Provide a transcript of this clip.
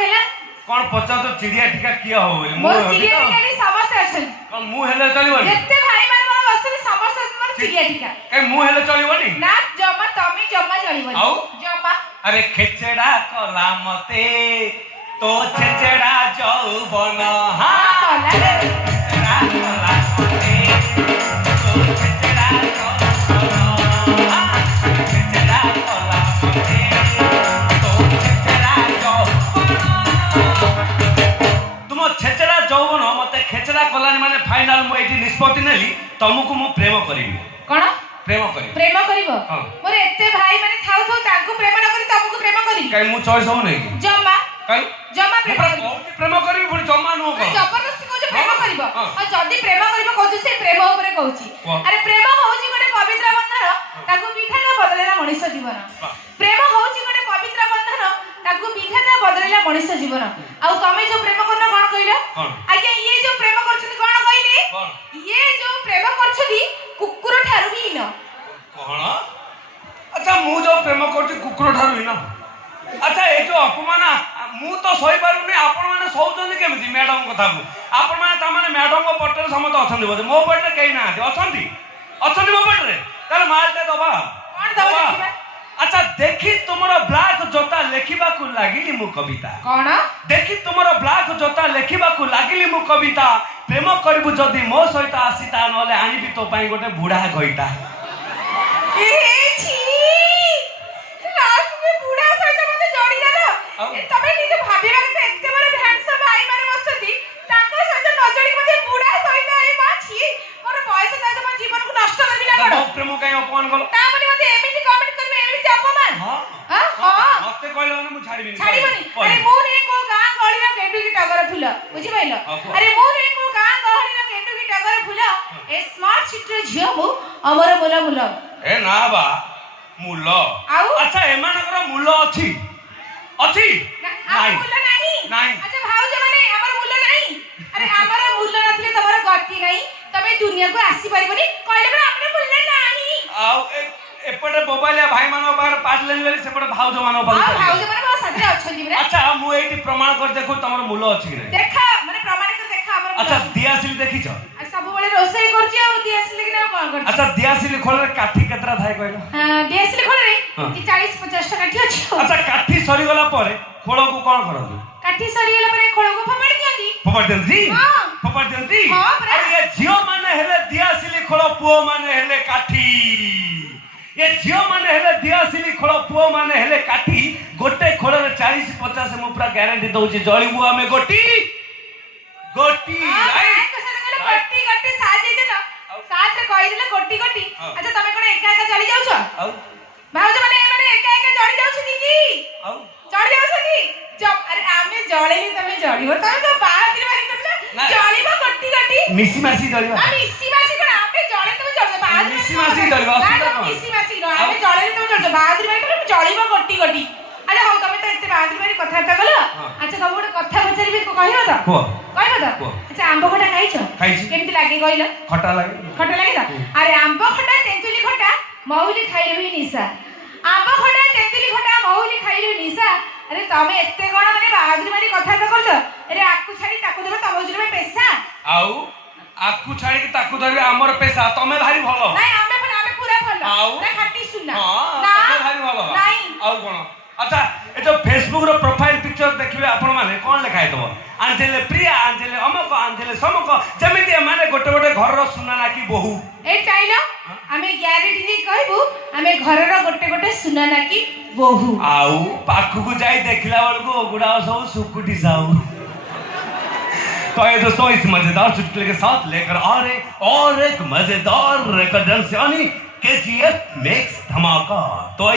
हैला कौन पचा तो चिड़िया टिका किया हो बोले मो चिड़िया टिका नहीं समस्त अछन कौन मुंह हेले चलिबनी जत्ते भाई माने मोर बसले समस्त मोर चिड़िया टिका ए मुंह हेले चलिबनी ना जमा तमी जमा चलिबनी आउ जमा अरे खेचड़ा कला मते तो छेचड़ा जौबन हा खेचड़ा कला मते तो छेचड़ा जौबन हा खेचड़ा कला मते तो छेचड़ा जौबन तुम छेचड़ा जौबन मते खेचड़ा कलानी माने फाइनल मु एठी निष्पत्ति नेली तुमको मु प्रेम करिवि कोन प्रेम करिवो मोर एते भाई माने थाउ थाउ ताको प्रेम न करी तुमको प्रेम करी काई मु चॉइस हो नै जमा काई जमा प्रेम करिवि पुनी जमा नो को जबरदस्ती को प्रेम करिवो आ जदी प्रेम करिवो कहू से प्रेम ऊपर कहूची अरे प्रेम होउची गोटे पवित्र बंधन ताको विधान बदलेला मनुष्य जीवन प्रेम होउची गोटे पवित्र बंधन ताको विधान बदलेला मनुष्य जीवन आ तमे जो प्रेम करना कोन कहिलो आज्ञा ये जो प्रेम करछथि कोन कहिली ये जो प्रेम करछथि कुकुर ठारू भी न कोन अच्छा मु जो प्रेम करछि कुकुर ठारू ही न अच्छा ए जो अपमान मु तो सही पारुनी आपण माने सौचंदी केमिति मैडम कथा को आपण माने त माने मैडम को पटरे समत अछंदी बोले मो पटरे केही ना अछंदी अछंदी मो पटरे तार मारते दबा कोन दबा अच्छा देखी तुमरो ब्लैक जोता लेखिबा को लागिली मु कविता कोन देखी तुमरो ब्लैक जोता लेखिबा को लागिली मु कविता प्रेम करबु जदी मो सहित आसीता नले आनिबी तो पई गोटे बुढा गइता ए छी लास्ट में बुढा सहित मते जोडी जाला तबे निजे भाबिबा के एते बडे हैंडसम भाई माने बसती ताको सहित न जोडी मते बुढा सहित आई मा छी मोर बयस सहित म जीवन को नष्ट करबी लागो मो प्रेम काई अपमान गलो ता बनी मते एमिति कमेंट करबे एमिति अपमान हां हां मते कहलो ने मु छाड़ीबी छाड़ीबनी अरे मो रे को गां गळी रा गेंडू की टगर फूल बुझी पाइलो अरे मो रे को गां गळी रा गेंडू की टगर फूल ए स्मार्ट सिटी झियो मु अमर मुला मुला ए ना बा मूल अच्छा एमानकर मूल अछि अछि नहीं मूल नहीं अच्छा भाउज माने हमर मूल नहीं अरे हमर मूल नथले तमर गति नहीं तबे दुनिया को आसी परिबनी कहले बे हमर मूल नहीं आउ एपटे मोबाइल भाई मानो बाहर पाट लेन बेली सेपटे भाउज मानो बाहर भाउज माने बा साथरे अछंदी रे अच्छा मु एठी प्रमाण कर देखो तमर मूल अछि रे देखा माने प्रमाण कर देखा हमर अच्छा दियासिल देखिछ सब बेले रोसई करछि आ दियासिल कि ना कोन करछि अच्छा दियासिल खोल रे काठी केतरा थाए कहलो हां दियासिल खोल रे कि 40 50 टा काठी अछि अच्छा काठी सरी गला परे खोल को कोन करन काठी सरी गला परे खोल को फमाडी दियंती हां फमाडी दियंती अरे ये जियो माने हेले दियासिल खोल पुओ माने हेले काठी ये जियो माने हेले दियासिल खोल पुओ माने हेले काठी गोटे खोल रे 40 50 मु पूरा गारंटी दउची जळीबु हमें गोटी गोटी आई गोटी गोटी साजे देलो साथ रे कहि देले गोटी गोटी अच्छा तमे कोन एका एका चली जाउछ आउ भाउज माने एका एका चली जाउछ की आउ चली जाउछ की जब अरे आमे जळेली तमे जळीबो तमे तो बाहर मारी करला जळीबो गोटी गोटी मिसी मासी जळीबो आ मिसी मासी कोन आमे जळे तमे जळबो बाहर मिसी मासी जळीबो मिसी मासी नो आमे जळेली तमे जळबो बाहर मारी करला जळीबो गोटी गोटी अरे हो तमे तो एते बाहर मारी कथा गलो अच्छा तमे गोटे कथा पचारिबी कहिबो त कहबो त अच्छा आंबो खटा खाइछ केमति लागे कहिलो खटा लागे त अरे आंबो खटा तेंतुली खटा मौली खाइले भी निशा आंबो खटा तेंतुली खटा मौली खाइले निशा अरे तमे एते कोन माने बाहादुरी मारी कथा त करछ अरे आकु छाडी ताकु देबो तमे जुले पैसा आउ आकु छाडी के ताकु धरबे हमर पैसा तमे भारी भलो नहीं आमे पूरा भलो पूरा खाटी सुना ना भारी भलो नहीं आउ कोन अच्छा ए जो फेसबुक रो प्रोफाइल पिक्चर देखिबे आपण माने कोन लिखाय दबो आंजेले प्रिया आंजेले अमक आंजेले समक जमिति माने गोटे गोटे घर रो सुना ना की बहु ए चाइलो हमें ग्यारंटी दे कहबू हमें घर रो गोटे गोटे सुना ना की बहु आउ पाखु को जाई देखला वाल को गुडा सब सुकुटी जाऊ तो ये दोस्तों इस मजेदार चुटकुले के साथ लेकर और एक मजेदार कदम से आनी केजीएफ मेक्स धमाका तो